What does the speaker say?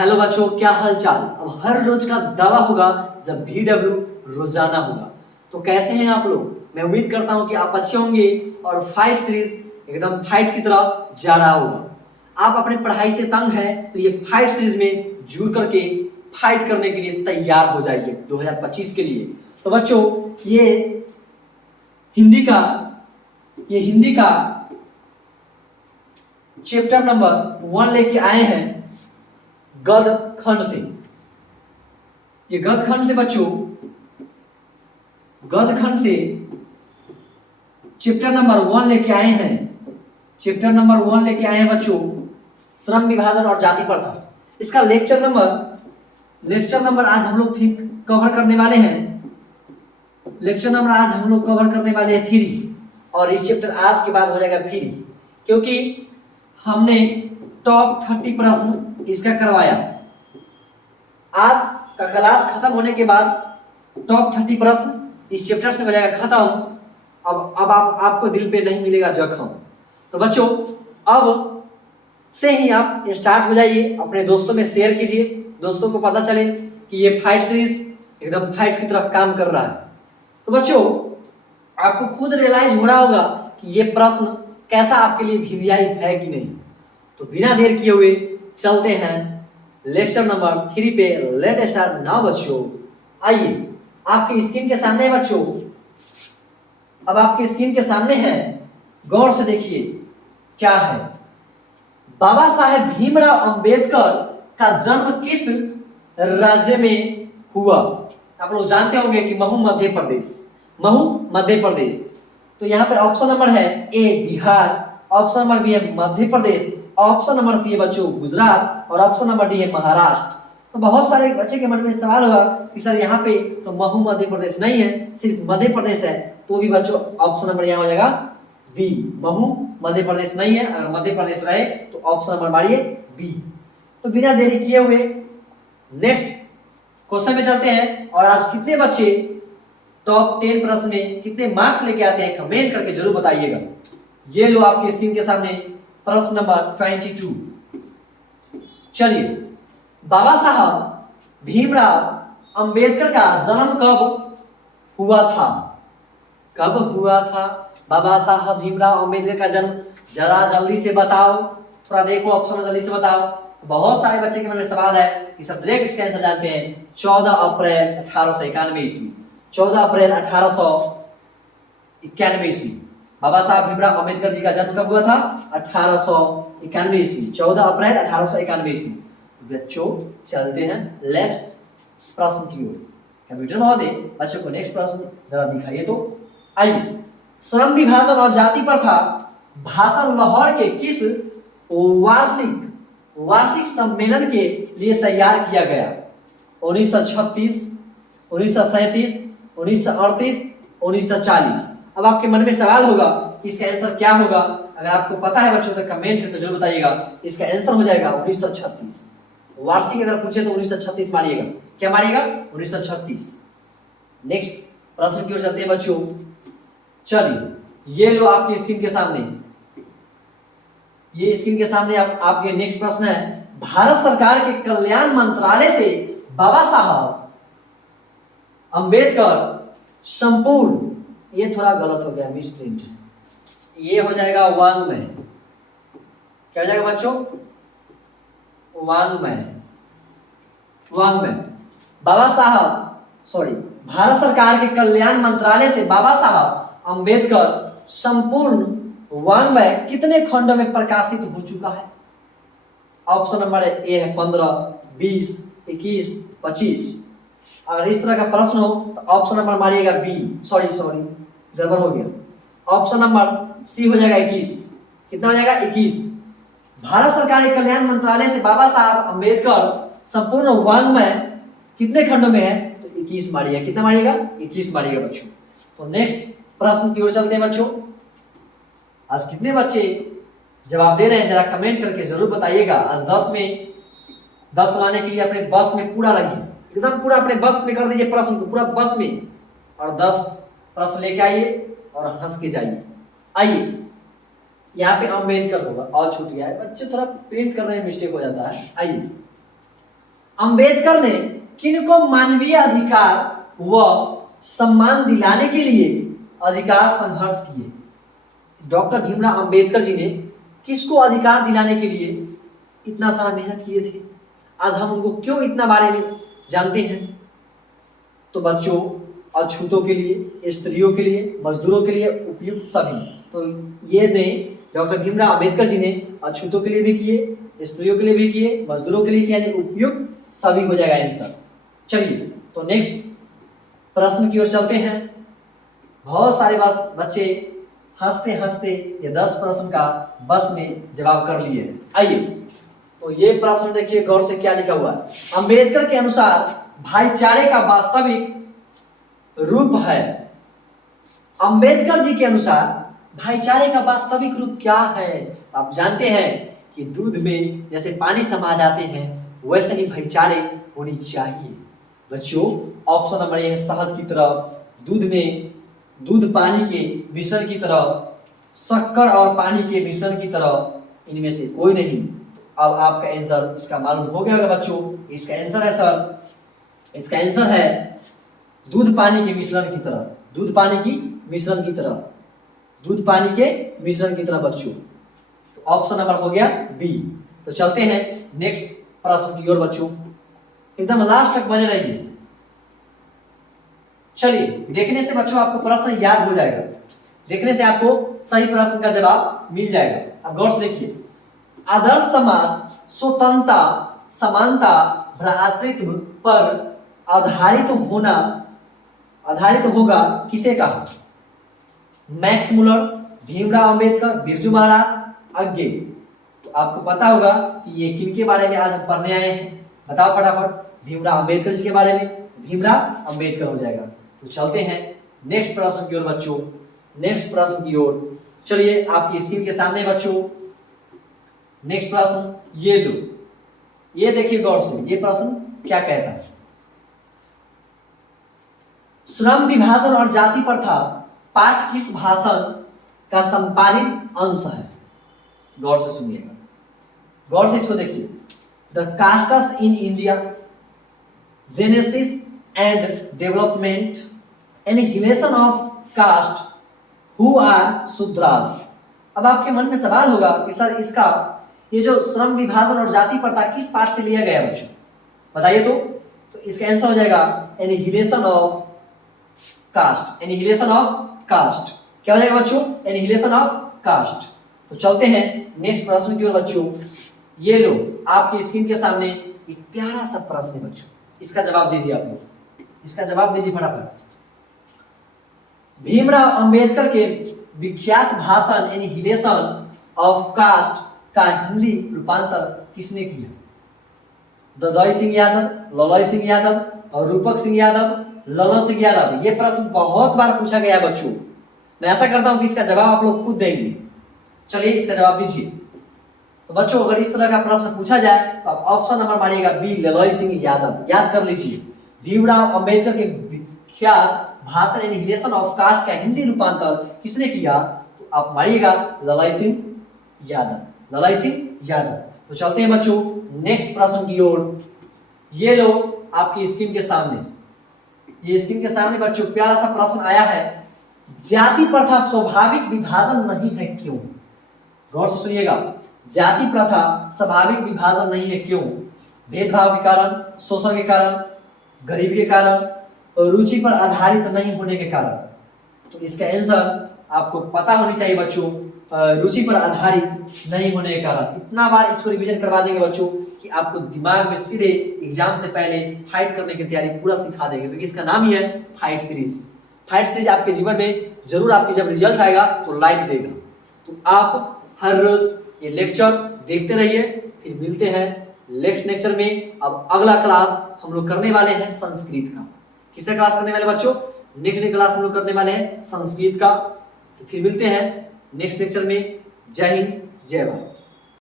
Hello बच्चों, क्या हाल चाल। अब हर रोज का दावा होगा जब VW रोजाना होगा। तो कैसे हैं आप लोग? मैं उम्मीद करता हूं कि आप अच्छे होंगे और फाइट सीरीज एकदम फाइट की तरह जा रहा होगा। आप अपने पढ़ाई से तंग हैं तो ये फाइट सीरीज में जुड़ करके फाइट करने के लिए तैयार हो जाइए 2025 के लिए। तो बच्चों, हिंदी का हिंदी का चैप्टर नंबर 1 लेके आए हैं गद खंड से। ये गद खंड से बच्चों, गद खंड से चैप्टर नंबर 1 लेके आए हैं। चैप्टर नंबर 1 लेके आए हैं बच्चों, श्रम विभाजन और जाति प्रथा। इसका लेक्चर नंबर आज हम लोग कवर करने वाले हैं। लेक्चर नंबर आज हम लोग कवर करने वाले हैं 3 और इस चैप्टर आज के बाद हो जाएगा फ्री, क्योंकि हमने टॉप 30 प्रश्न इसका करवाया। आज का क्लास खत्म होने के बाद टॉप 30 प्रश्न इस चैप्टर से हो जाएगा खत्म। अब आपको दिल पे नहीं मिलेगा जख्म। तो बच्चों, अब से ही आप स्टार्ट हो जाइए, अपने दोस्तों में शेयर कीजिए, दोस्तों को पता चले कि ये फाइट सीरीज एकदम फाइट की तरह काम कर रहा है। तो बच्चों, आपको खुद रियलाइज हो रहा होगा कि ये प्रश्न कैसा आपके लिए वीवीआई है कि नहीं। तो बिना देर किए हुए चलते हैं लेक्चर नंबर 3 पे। लेट स्टार्ट नाउ बच्चों। आइए, आपके स्क्रीन के सामने है बच्चों, अब आपके स्क्रीन के सामने है, गौर से देखिए क्या है। बाबा साहेब भीमराव अंबेडकर का जन्म किस राज्य में हुआ? आप लोग जानते होंगे कि महू मध्य प्रदेश। महू मध्य प्रदेश। तो यहाँ पर ऑप्शन नंबर है ए बिहार, ऑप्शन नंबर बी है Madhya Pradesh, option number C है बच्चों गुजरात और ऑप्शन नंबर डी है महाराष्ट्र। तो बहुत सारे बच्चे के मन में सवाल होगा कि सर यहाँ पे तो महू मध्य प्रदेश नहीं है, सिर्फ मध्य प्रदेश है। तो भी बच्चों ऑप्शन नंबर यहाँ हो जाएगा बी, महू मध्य प्रदेश नहीं है। अगर मध्य प्रदेश रहे तो ऑप्शन नंबर मारिए बी। तो बिना देरी किए हुए नेक्स्ट क्वेश्चन में चलते हैं। और आज कितने बच्चे टॉप 10 प्रश्न में कितने मार्क्स लेके आते हैं कमेंट करके जरूर बताइएगा। ये लो आपके स्क्रीन के सामने प्रश्न नंबर 22। चलिए, बाबा साहब भीमराव अंबेडकर का जन्म कब हुआ था? कब हुआ था बाबा साहब भीमराव अंबेडकर का जन्म? जरा जल्दी से बताओ, थोड़ा देखो ऑप्शन जल्दी से बताओ। बहुत सारे बच्चे के मन में सवाल है कि सब डायरेक्ट इसका आंसर जानते हैं। 14 अप्रैल 1891 ईस्वी। 14 अप्रैल 1891 ईस्वी बाबा साहब भीमराव अंबेडकर जी का जन्म कब हुआ था? 1891 ईस्वी, 14 अप्रैल 1891 ईस्वी। बच्चों, चलते हैं नेक्स्ट प्रश्न की ओर। कंप्यूटर महोदय, बच्चों को नेक्स्ट प्रश्न जरा दिखाइए तो। आइए, श्रम विभाजन और जाति प्रथा भाषण लाहौर के किस वार्षिक सम्मेलन के लिए तैयार किया गया? 1936, 1937, 1938, 1940। अब आपके मन में सवाल होगा इसका आंसर क्या होगा? अगर आपको पता है बच्चों तो कमेंट करके जरूर बताइएगा। इसका आंसर हो जाएगा 1936। वार्षिक अगर पूछे तो 1936 मारिएगा। क्या मारिएगा? 1936। नेक्स्ट प्रश्न की ओर चलते हैं बच्चों। चलिए, ये लो आपके स्क्रीन के सामने, ये स्क्रीन के सामने आपके नेक्स्ट प्रश्न है। भारत सरकार के कल्याण मंत्रालय से बाबा साहब अंबेडकर संपूर्ण, ये थोड़ा गलत हो गया, मिस प्रिंट, ये हो जाएगा वांग्मय। क्या हो जाएगा बच्चों? वांग्मय। बाबा साहब भारत सरकार के कल्याण मंत्रालय से बाबा साहब अंबेडकर संपूर्ण वांग्मय कितने खंडों में प्रकाशित हो चुका है? ऑप्शन नंबर ए है 15, 20, 21, 25। अगर इस तरह का प्रश्न हो तो ऑप्शन नंबर मारिएगा बी। सॉरी गड़बड़ हो गया। ऑप्शन नंबर सी हो जाएगा 21। कितना हो जाएगा? 21। भारत सरकार के कल्याण मंत्रालय से बाबा साहब अंबेडकर संपूर्ण वांग्मय कितने खंडों में है? तो 21 मारिएगा। कितना मारिएगा? 21 मारिएगा बच्चों। तो नेक्स्ट प्रश्न की ओर चलते हैं बच्चों। आज कितने बच्चे जवाब दे रहे हैं जरा कमेंट करके जरूर बताइएगा। आज 10 में 10 लाने के लिए अपने बस में पूरा रहिए, एकदम पूरा अपने बस में कर दीजिए प्रश्न को, पूरा बस में, और 10 प्रश्न लेके आइए और हंस के जाइए। आइए, यहाँ पे अम्बेडकर होगा और छूट गया है बच्चे, थोड़ा प्रिंट करने में मिस्टेक हो जाता है। आइए, अंबेडकर ने किनको मानवीय अधिकार व सम्मान दिलाने के लिए अधिकार संघर्ष किए? डॉक्टर भीमराव अंबेडकर जी ने किसको अधिकार दिलाने के लिए इतना सारा मेहनत किए थे? आज हम उनको क्यों इतना बारे में जानते हैं? तो बच्चों, अछूतों के लिए, स्त्रियों के लिए, मजदूरों के लिए, उपयुक्त सभी। तो ये ने डॉक्टर भीमराव अंबेडकर जी ने अछूतों के लिए भी किए, स्त्रियों के लिए भी किए, मजदूरों के लिए किए, यानी उपयुक्त सभी हो जाएगा आंसर। चलिए तो नेक्स्ट प्रश्न की ओर चलते हैं। बहुत सारे बच्चे हंसते हंसते ये 10 प्रश्न का बस में जवाब कर लिए। आइए तो ये प्रश्न देखिए गौर से, क्या लिखा हुआ है। अंबेडकर के अनुसार भाईचारे का वास्तविक रूप है। अंबेडकर जी के अनुसार भाईचारे का वास्तविक रूप क्या है? आप जानते हैं कि दूध में जैसे पानी समा जाते हैं वैसे ही भाईचारे होनी चाहिए। बच्चों, ऑप्शन नंबर ए है शहद की तरह, दूध में दूध पानी के मिश्रण की तरह, शक्कर और पानी के मिश्रण की तरह, इनमें से कोई नहीं। अब आपका आंसर इसका मालूम हो गया होगा बच्चों। इसका आंसर है सर, इसका आंसर है दूध पानी के मिश्रण की तरह, दूध पानी की मिश्रण की तरह, दूध पानी के मिश्रण की तरह बच्चों। तो ऑप्शन नंबर हो गया बी। तो चलते हैं नेक्स्ट प्रश्न की ओर बच्चों, एकदम लास्ट तक बने रहिए। चलिए, देखने से बच्चों आपको प्रश्न याद हो जाएगा, देखने से आपको सही प्रश्न का जवाब मिल जाएगा। अब गौर से देखिए, आदर्श समाज स्वतंत्रता, समानता, भ्रातृत्व पर आधारित होगा किसे कहा? मैक्स मुलर, भीमराव अंबेडकर, बिरजू महाराज, आगे। तो आपको पता होगा कि ये किनके बारे में आज हम पढ़ने आए हैं, बताओ फटाफट। भीमराव अंबेडकर जी के बारे में, भीमराव अंबेडकर हो जाएगा। तो चलते हैं नेक्स्ट प्रश्न की ओर बच्चों, नेक्स्ट प्रश्न की ओर। चलिए आपकी स्क्रीन के सामने बच्चों नेक्स्ट प्रश्न ये लो, ये देखिए गौर से, ये प्रश्न क्या कहता है? श्रम विभाजन और जाति प्रथा पाठ किस भाषण का संपादित अंश है? गौर से सुनिएगा, गौर से इसको देखिए। The castes in India, genesis and development, annihilation of caste, who are Shudras. अब आपके मन में सवाल होगा कि सर इसका ये जो श्रम विभाजन और जाति प्रथा किस पाठ से लिया गया बच्चों, बताइए। तो इसका आंसर हो जाएगा annihilation of caste, annihilation of caste. क्या हो जाएगा बच्चों? Annihilation of caste. तो चलते हैं नेक्स्ट प्रश्न की ओर बच्चों। ये लो आपकी स्क्रीन के सामने एक प्यारा सा प्रश्न है बच्चों, इसका जवाब दीजिए आप लोग, इसका जवाब दीजिए फटाफट। भीमराव अंबेडकर के विख्यात भाषण एनिहिलेशन ऑफ कास्ट का हिंदी रूपांतर किसने किया? ददई सिंह यादव, ललय सिंह यादव और रूपक सिंह यादव, ललन सिंह यादव। ये प्रश्न बहुत बार पूछा गया है बच्चों। मैं ऐसा करता हूं कि इसका जवाब आप लोग खुद देंगे। चलिए इसका जवाब दीजिए। तो बच्चों, अगर इस तरह का प्रश्न पूछा जाए तो आप ऑप्शन नंबर मानिएगा बी, ललय सिंह यादव। याद कर लीजिए, भीमराव अंबेडकर के विख्यात भाषण एनिहिलेशन ऑफ कास्ट का हिंदी रूपांतर किसने किया? तो आप मानिएगा ललय सिंह यादव, ललय सिंह यादव। तो चलते हैं बच्चों नेक्स्ट प्रश्न की ओर। ये लो आपकी स्क्रीन के सामने, ये स्क्रीन के सामने बच्चों प्यारा सा प्रश्न आया है, जाति प्रथा स्वाभाविक विभाजन नहीं है क्यों? गौर से सुनिएगा, जाति प्रथा स्वाभाविक विभाजन नहीं है क्यों? भेदभाव के कारण, शोषण के कारण, गरीबी के कारण, रुचि पर आधारित नहीं होने के कारण। तो इसका आंसर आपको पता होनी चाहिए बच्चों, रुचि पर आधारित नहीं होने के कारण। इतना बार इसको रिवीजन करवा देंगे बच्चों कि आपको दिमाग में सीधे एग्जाम से पहले फाइट करने की तैयारी पूरा सिखा देंगे, क्योंकि इसका नाम ही है फाइट सीरीज। फाइट सीरीज आपके जीवन में जरूर आपके जब रिजल्ट आएगा तो लाइट देगा। तो आप हर रोज ये लेक्चर देखते रहिए। फिर मिलते हैं नेक्स्ट लेक्चर में। अब अगला क्लास हम लोग करने वाले हैं संस्कृत का। किसका क्लास करने वाले बच्चों? नेक्स्ट क्लास हम लोग करने वाले हैं संस्कृत का। तो फिर मिलते हैं नेक्स्ट लेक्चर में। जय हिंद, जय भारत।